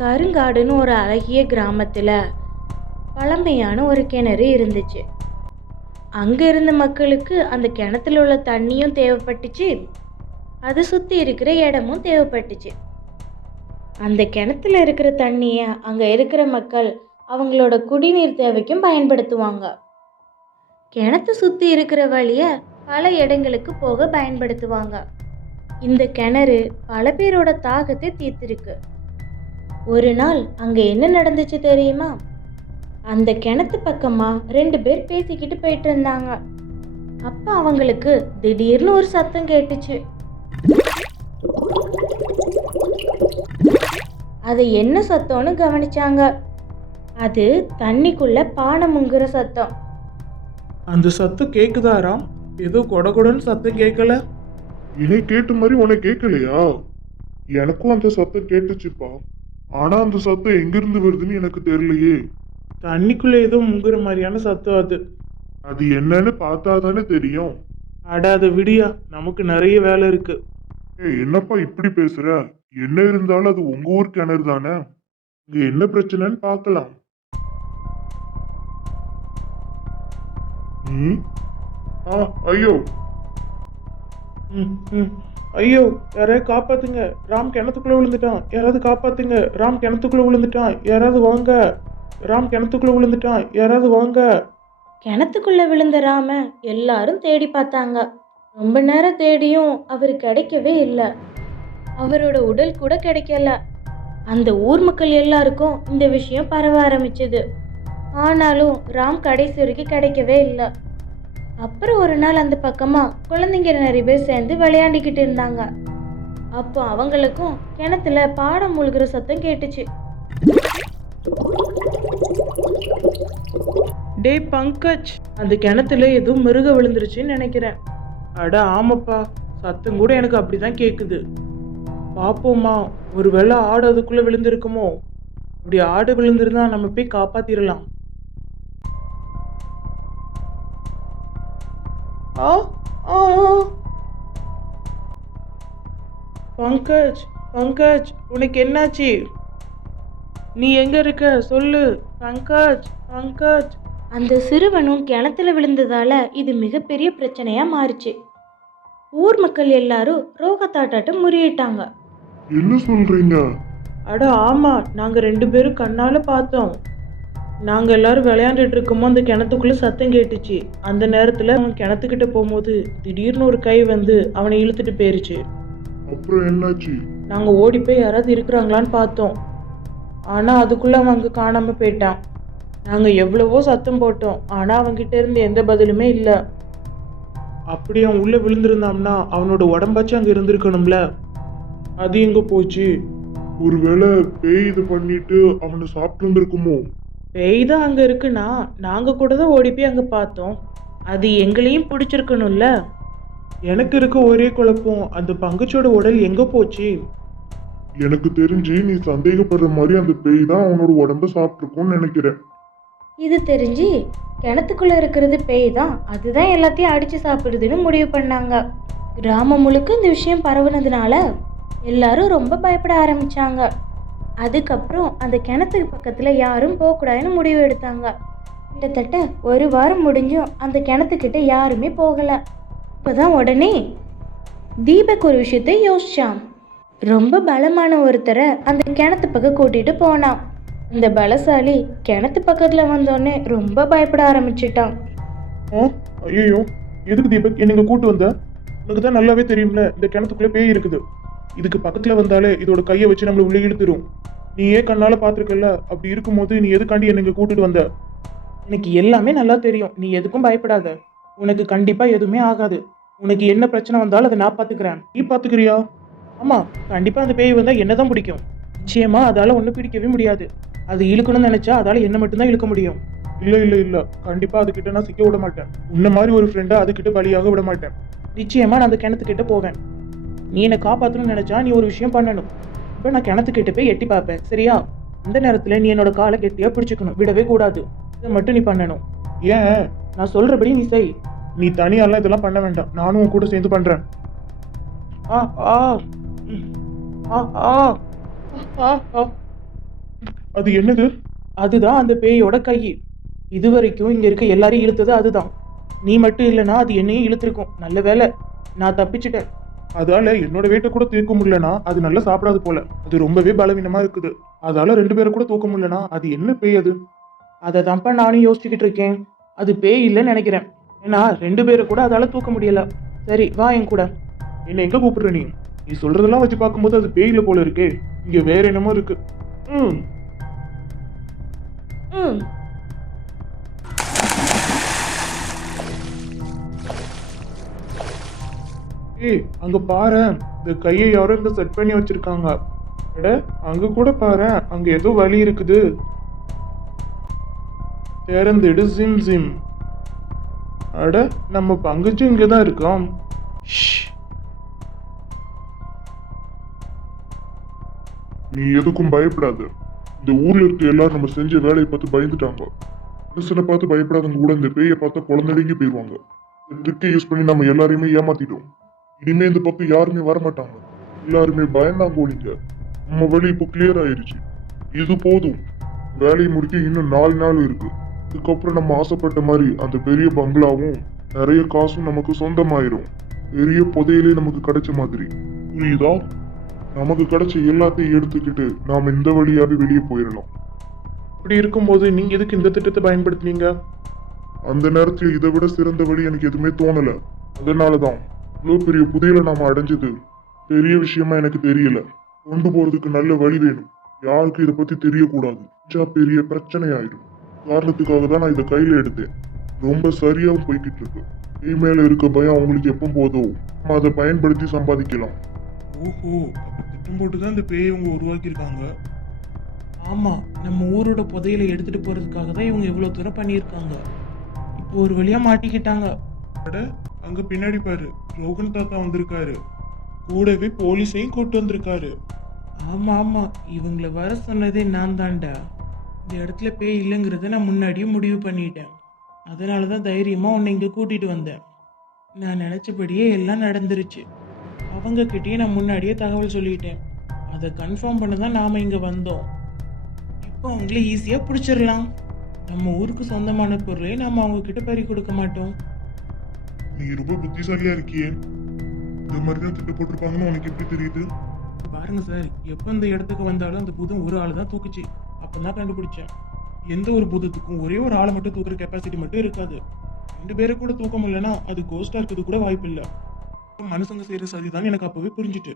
கருங்காடுன்னு ஒரு அழகிய கிராமத்தில் பழமையான ஒரு கிணறு இருந்துச்சு. அங்கே இருந்த மக்களுக்கு அந்த கிணத்துல உள்ள தண்ணியும் தேவைப்பட்டுச்சு, அதை சுற்றி இருக்கிற இடமும் தேவைப்பட்டுச்சு. அந்த கிணத்துல இருக்கிற தண்ணியை அங்கே இருக்கிற மக்கள் அவங்களோட குடிநீர் தேவைக்கும் பயன்படுத்துவாங்க. கிணத்தை சுற்றி இருக்கிற வழியை பல இடங்களுக்கு போக பயன்படுத்துவாங்க. இந்த கிணறு பல பேரோட தாகத்தை தீர்த்திருக்கு. ஒரு நாள் அங்கே என்ன நடந்துச்சு தெரியுமா? அந்த கிணத்து பக்கமா 2 பேர் பேசிக்கிட்டு போயிட்டு இருந்தாங்க. அப்ப அவங்களுக்கு திடீர்னு ஒரு சத்தம் கேட்டுச்சு. அது என்ன சத்தம்னு கவனிச்சாங்க. அது தண்ணிக்குள்ள பானை முங்குற சத்தம். அந்த சத்தம் கேக்குதாராம்? ஏதோ கொடகொடன்னு சத்தம் கேட்கல. இனி கேட்ட மாதிரி உனக்கு கேட்கலையா? எனக்கும் அந்த சத்தம் கேட்டுச்சுப்பா. ஆனா அந்த சத்தம் எங்கிருந்து வருதுன்னு எனக்கு தெரியலையே. தண்ணிக்குள்ள ஏதோ முங்குற மாதிரியான சத்தம் அது. அது என்னன்னு பார்த்தா தானே தெரியும். அட அதை விடியா, நமக்கு நிறைய வேலை இருக்கு. என்னப்பா இப்படி பேசுற? என்ன இருந்தாலும் அது உங்க ஊர் கிணறு தானே. இங்க என்ன பிரச்சனைன்னு பார்க்கலாம். ஐயோ ஐயோ, யாராவது காப்பாத்துங்க, ராம் கிணத்துக்குள்ள விழுந்துட்டான். யாராவது காப்பாத்துங்க, ராம் கிணத்துக்குள்ள விழுந்துட்டான். யாராவது வாங்க, ராம் கிணத்துக்குள்ள விழுந்துட்டான். யாராவது வாங்க. கிணத்துக்குள்ள விழுந்த ராம எல்லாரும் தேடி பார்த்தாங்க. ரொம்ப நேரம் தேடியும் அவர் கிடைக்கவே இல்லை. அவரோட உடல் கூட கிடைக்கல. அந்த ஊர் மக்கள் எல்லாருக்கும் இந்த விஷயம் பரவ ஆரம்பிச்சது. ஆனாலும் ராம் கடைசி வரைக்கும் கிடைக்கவே இல்லை. அப்புறம் ஒரு நாள் அந்த பக்கமா குழந்தைங்க நிறைய பேர் சேர்ந்து விளையாண்டிக்கிட்டு இருந்தாங்க. அப்போ அவங்களுக்கும் கிணத்துல பாடம் மூழ்கிற சத்தம் கேட்டுச்சு. டே பங்கஜ், அந்த கிணத்துல ஏதோ மிருக விழுந்துருச்சுன்னு நினைக்கிறேன். அட ஆமாப்பா, சத்தம் கூட எனக்கு அப்படிதான் கேக்குது. பாப்போமா, ஒருவேளை ஆடு அதுக்குள்ள விழுந்திருக்குமோ? அப்படி ஆடு விழுந்திருந்தா நம்ம போய் காப்பாத்திரலாம். பங்கஜ், பங்கஜ், உனக்கு என்னாச்சு? நீ எங்க இருக்க சொல்லு பங்கஜ், பங்கஜ். அந்த சிறுவனும் கிணத்துல விழுந்ததால இது மிகப்பெரிய பிரச்சனையா மாறுச்சு. ஊர் மக்கள் எல்லாரும் ரோகத்தாட்டம் முறியிட்டாங்க. என்ன சொல்றீங்க? அட ஆமா, நாங்க 2 பேரும் கண்ணால பார்த்தோம். நாங்க எல்லாரும் விளையாண்டுட்டு இருக்கோமோ அந்த கிணத்துக்குள்ள சத்தம் கேட்டுச்சு. அந்த நேரத்துல அவன் கிணத்துக்கிட்ட போகும்போது திடீர்னு ஒரு கை வந்து அவனை இழுத்துட்டு போயிருச்சு. அப்புறம் என்னாச்சு? நாங்க ஓடி போய் யாராவது இருக்கிறாங்களான்னு பார்த்தோம். ஆனா அதுக்குள்ள அவன் அங்க காணாம போயிட்டான். நாங்க எவ்வளவோ சத்தம் போட்டோம், ஆனா அவன்கிட்ட இருந்து எந்த பதிலுமே இல்லை. அப்படி அவன் உள்ள விழுந்திருந்தான்னா அவனோட உடம்பாச்சும் அங்க இருந்திருக்கணும்ல. அது எங்க போச்சு? ஒருவேளை பேய் இது பண்ணிட்டு அவனை சாப்பிட்டு இருந்திருக்குமோ? பேய் தான் அங்க இருக்குன்னா நாங்க கூட தான் ஓடி போய் அங்க பார்த்தோம். அது எங்களையும் பிடிச்சிருக்கணும்ல. எனக்கு இருக்க ஒரே குழப்பம், அந்த பங்கச்சோட உடல் எங்க போச்சு? எனக்கு தெரிஞ்சு நீ சந்தேகப்படுற மாதிரி அந்த பேய் தான் அவனோட உடம்ப சாப்பிட்டுருக்கும்னு நினைக்கிறேன். இது தெரிஞ்சு கிணத்துக்குள்ள இருக்கிறது பேய் தான், அதுதான் எல்லாத்தையும் அடிச்சு சாப்பிடுதுன்னு முடிவு பண்ணாங்க. கிராமம் முழுக்க இந்த விஷயம் பரவுனதுனால எல்லாரும் ரொம்ப பயப்பட ஆரம்பிச்சாங்க. அதுக்கப்புறம் அந்த கிணத்துக்கு பக்கத்துல யாரும் போகக்கூடாதுன்னு முடிவு எடுத்தாங்க. கிட்டத்தட்ட 1 வாரம் முடிஞ்சும் அந்த கிணத்துக்கிட்ட யாருமே போகல. இப்போதான் உடனே தீபக் ஒரு விஷயத்தை யோசிச்சான். ரொம்ப பலமான ஒருத்தரை அந்த கிணத்து பக்கம் கூட்டிட்டு போனான். அந்த பலசாலி கிணத்து பக்கத்துல வந்தோடனே ரொம்ப பயப்பட ஆரம்பிச்சிட்டான். ஐயோ, எதுக்கு தீபக் என்னங்க கூட்டு வந்த? உனக்கு தான் நல்லாவே தெரியும்ல இந்த கிணத்துக்குள்ள பேய் இருக்குது. இதுக்கு பக்கத்துல வந்தாலே இதோட கையை வச்சு நம்மள உள்ள இழுத்துரும். நீ ஏன் கண்ணால பாத்துருக்கல? அப்படி இருக்கும்போது நீ எதுக்காண்டி என்னங்க கூட்டிட்டு வந்த? எனக்கு எல்லாமே நல்லா தெரியும், நீ எதுக்கும் பயப்படாத. உனக்கு கண்டிப்பா எதுவுமே ஆகாது. உனக்கு என்ன பிரச்சனை வந்தாலும் அதை நான் பாத்துக்கிறேன். நீ பாத்துக்கிறியா? ஆமா, கண்டிப்பா அந்த பேய் வந்தா என்னதான் பிடிக்கும். நிச்சயமா அதால ஒன்றும் பிடிக்கவே முடியாது. அது இழுக்கணும்னு நினைச்சா அதால என்ன மட்டும்தான் இழுக்க முடியும். இல்ல இல்ல இல்ல, கண்டிப்பா அதுகிட்ட நான் சிக்க விட மாட்டேன். உன்ன மாதிரி ஒரு ஃப்ரெண்டை அதுகிட்ட பலியாக விட மாட்டேன். நிச்சயமா நான் அந்த கிணத்துக்கிட்ட போவேன். நீ என்னை காப்பாற்றணும்னு நினைச்சா நீ ஒரு விஷயம் பண்ணணும். இப்போ நான் கிணத்துக்கிட்ட போய் எட்டி பார்ப்பேன், சரியா? இந்த நேரத்தில் நீ என்னோட காலை கெட்டியாக பிடிச்சிக்கணும், விடவே கூடாது. இதை மட்டும் நீ பண்ணணும். ஏன்? நான் சொல்றபடி நீ செய். நீ தனியாலாம் இதெல்லாம் பண்ண வேண்டாம், நானும் உன் கூட சேர்ந்து பண்றேன். ஆ ஆ ஆ ஆ ஆ ஆ அது என்னது? அதுதான் அந்த பேயோட கை. இதுவரைக்கும் இங்க இருக்க எல்லாரையும் இழுத்தது அதுதான். நீ மட்டும் இல்லைன்னா அது என்னையும் இழுத்துருக்கும். நல்ல வேலை, நான் தப்பிச்சிட்டேன். அதால என்னோட வெயிட்ட கூட தூக்க முடியலனா அது நல்லா சாப்பிடாது போல. அது ரொம்பவே பலவீனமா இருக்குது. அதால 2 பேரை கூட தூக்க முடியலனா அது என்ன பேய் அது? அதை தான்ப்பா நானும் யோசிச்சுக்கிட்டு இருக்கேன். அது பேய் இல்லைன்னு நினைக்கிறேன். ஏன்னா 2 பேரை கூட அதால தூக்க முடியல. சரி வா என் கூட. என்ன எங்க கூப்பிடுற நீ? நீ சொல்றதெல்லாம் வச்சு பார்க்கும்போது அது பேயில போல இருக்கே. இங்க வேற என்னமோ இருக்கு. ம் ம் ஏய் அங்க பாரேன். இந்த கையை யாரோ இங்க செட் பண்ணி வச்சிருக்காங்க. அட அங்க கூட பாரேன். அங்க ஏதோ வழி இருக்குது. திறந்துடு ஜிம் ஜிம். அட நம்ம பங்குச்சு இங்கதான் இருக்கோம். நீ எதுக்கும் பயப்படாத. இந்த ஊர்ல இருக்க எல்லாரும் நம்ம செஞ்ச வேலையை பார்த்து பயந்துட்டாங்க. மனுஷனை பார்த்து பயப்படாதவங்க கூட இந்த பேயை பார்த்தா குழந்தைங்க போயிடுவாங்க. இந்த ட்ரிக்கை யூஸ் பண்ணி நம்ம எல்லாரையுமே ஏமாத்திட்டோம். இனிமே இந்த பக்கம் யாருமே வரமாட்டாங்க. எல்லாருமே பயந்தாங்கோலிங்க. நம்ம வழி இப்போ கிளியர் ஆயிருச்சு. இது போதும். வேலையை முடிக்க இன்னும் 4 நாள் இருக்கு. அதுக்கப்புறம் நம்ம ஆசைப்பட்ட மாதிரி அந்த பெரிய பங்களாவும் நிறைய காசும் நமக்கு சொந்தமாயிரும். பெரிய புதையலே நமக்கு கிடைச்ச மாதிரி. புரியுதா? நமக்கு கிடைச்ச எல்லாத்தையும் எடுத்துக்கிட்டு நாம இந்த வழியாவே வெளியே போயிடலாம். இப்படி இருக்கும்போது நீங்க எதுக்கு இந்த திட்டத்தை பயன்படுத்துனீங்க? அந்த நேரத்துல இதை விட சிறந்த வழி எனக்கு எதுவுமே தோணல. அதனாலதான் இவ்வளவு பெரிய புதையலை நாம அடைஞ்சது பெரிய விஷயமா எனக்கு தெரியல. கொண்டு போறதுக்கு நல்ல வழி வேணும். யாருக்கும் இதை பத்தி தெரியக்கூடாது. பெரிய பிரச்சனை ஆயிடும். காரணத்துக்காக தான் நான் இதை கையில எடுத்தேன். ரொம்ப சரியாவும் போய்கிட்டு இருக்கு. மேல இருக்க பயம் அவங்களுக்கு எப்போ போதோ நம்ம அதை பயன்படுத்தி சம்பாதிக்கலாம். ஓஹோ, அப்ப திட்டம் போட்டு தான் இந்த பேயை இவங்க உருவாக்கியிருக்காங்க. ஆமா, நம்ம ஊரோட புதையலை எடுத்துட்டு போறதுக்காக தான் இவங்க இவ்வளவு தூரம் பண்ணியிருக்காங்க. இப்போ ஒரு வழியா மாட்டிக்கிட்டாங்க. அட அங்க பின்னாடி பாரு, ரோகன் தாத்தா வந்திருக்காரு. கூடவே போலீஸையும் கூட்டு வந்திருக்காரு. ஆமா ஆமா, இவங்களை வர சொன்னதே நான் தான்டா. இந்த இடத்துல பேய் இல்லைங்கிறத நான் முன்னாடியே முடிவு பண்ணிட்டேன். அதனால தான் தைரியமா உன்னை இங்க கூட்டிட்டு வந்தேன். நான் நினைச்சபடியே எல்லாம் நடந்துருச்சு. அவங்க கிட்டயே நான் முன்னாடியே தகவல் சொல்லிட்டேன். அதை கன்ஃபார்ம் பண்ண தான் நாம இங்க வந்தோம். இப்போ அவங்கள ஈஸியா பிடிச்சிடலாம். நம்ம ஊருக்கு சொந்தமான பொருளை நாம அவங்க கிட்ட பறி கொடுக்க மாட்டோம். நீ ரொம்ப புத்திசாலியா இருக்கியே. இந்த மாதிரி தான் திட்டம் போட்டிருப்பாங்கன்னு உனக்கு எப்படி தெரியுது? பாருங்க சார், எப்போ இந்த இடத்துக்கு வந்தாலும் அந்த பூதம் ஒரு ஆள் தான் தூக்குச்சு. அப்பதான் கண்டுபிடிச்சேன். எந்த ஒரு பூதத்துக்கும் ஒரே ஒரு ஆளை மட்டும் தூக்குற கெப்பாசிட்டி மட்டும் இருக்காது. 2 பேரை கூட தூக்க முடியலன்னா அது கோஸ்டா இருக்கிறது கூட வாய்ப்பு இல்லை. மனுஷங்க செய்யற சதிதான் எனக்கு அப்பவே புரிஞ்சுட்டு.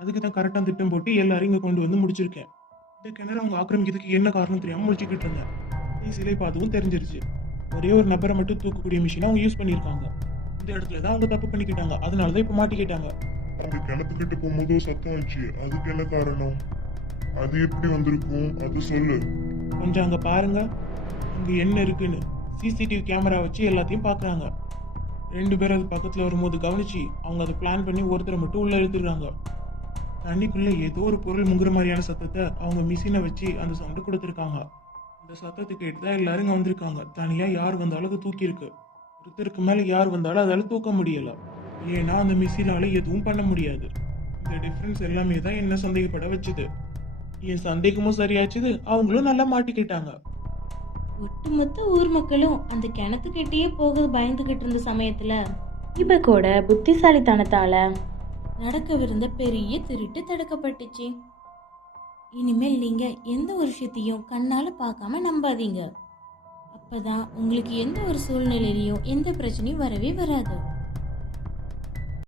அதுக்கு தான் கரெக்டாக திட்டம் போட்டு எல்லாரையும் இங்கே கொண்டு வந்து முடிச்சிருக்கேன். இந்த கிணறு அவங்க ஆக்கிரமிக்கிறதுக்கு என்ன காரணம் தெரியாம முடிச்சுக்கிட்டு இருந்தேன். சிலை பார்த்துவும் தெரிஞ்சிருச்சு. ஒரே ஒரு நபரை மட்டும் தூக்கக்கூடிய மிஷினை அவங்க யூஸ் பண்ணியிருக்காங்க. இந்த இடத்துல தான் அவங்க தப்பு பண்ணிக்கிட்டாங்க. அதனால தான் இப்போ மாட்டிக்கிட்டாங்க. அந்த கிணத்துக்கிட்ட போகும்போது சத்தம் ஆச்சு. அதுக்கு என்ன காரணம்? அது எப்படி வந்திருக்கும்? அது சொல்லு. கொஞ்சம் அங்கே பாருங்க, அங்கே என்ன இருக்குன்னு. சிசிடிவி கேமரா வச்சு எல்லாத்தையும் பார்க்குறாங்க. 2 பேரும் அது பக்கத்தில் வரும்போது கவனிச்சு அவங்க அதை பிளான் பண்ணி ஒருத்தரை மட்டும் உள்ள இழுத்துருக்காங்க. தண்ணிக்குள்ள ஏதோ ஒரு பொருள் முங்குற மாதிரியான சத்தத்தை அவங்க மிஷினை வச்சு அந்த சவுண்டு கொடுத்துருக்காங்க. அந்த சத்தத்தை கேட்டு தான் எல்லாரும் இங்கே வந்திருக்காங்க. தனியாக யார் வந்தாலும் அது தூக்கி இருக்கு. ஒருத்தருக்கு மேலே யார் வந்தாலும் அதால தூக்க முடியல. ஏன்னா அந்த மிஷினால எதுவும் பண்ண முடியாது. இந்த டிஃப்ரென்ஸ் எல்லாமே தான் என்ன சந்தேகப்பட வச்சுது. என் சந்தேகமும் சரியாச்சுது. அவங்களும் நல்லா மாட்டிக்கிட்டாங்க. ஒட்டுமொத்த ஊர் மக்களும் அந்த கிணத்துக்கிட்டேயே போக பயந்துகிட்டு இருந்த சமயத்துல தீபக்கோட புத்திசாலித்தனத்தால நடக்கவிருந்த பெரிய திருட்டு தடுக்கப்பட்டுச்சு. இனிமேல் நீங்க எந்த ஒரு விஷயத்தையும் கண்ணால பார்க்காம நம்பாதீங்க. அப்பதான் உங்களுக்கு எந்த ஒரு சூழ்நிலையிலையும் எந்த பிரச்சனையும் வரவே வராது.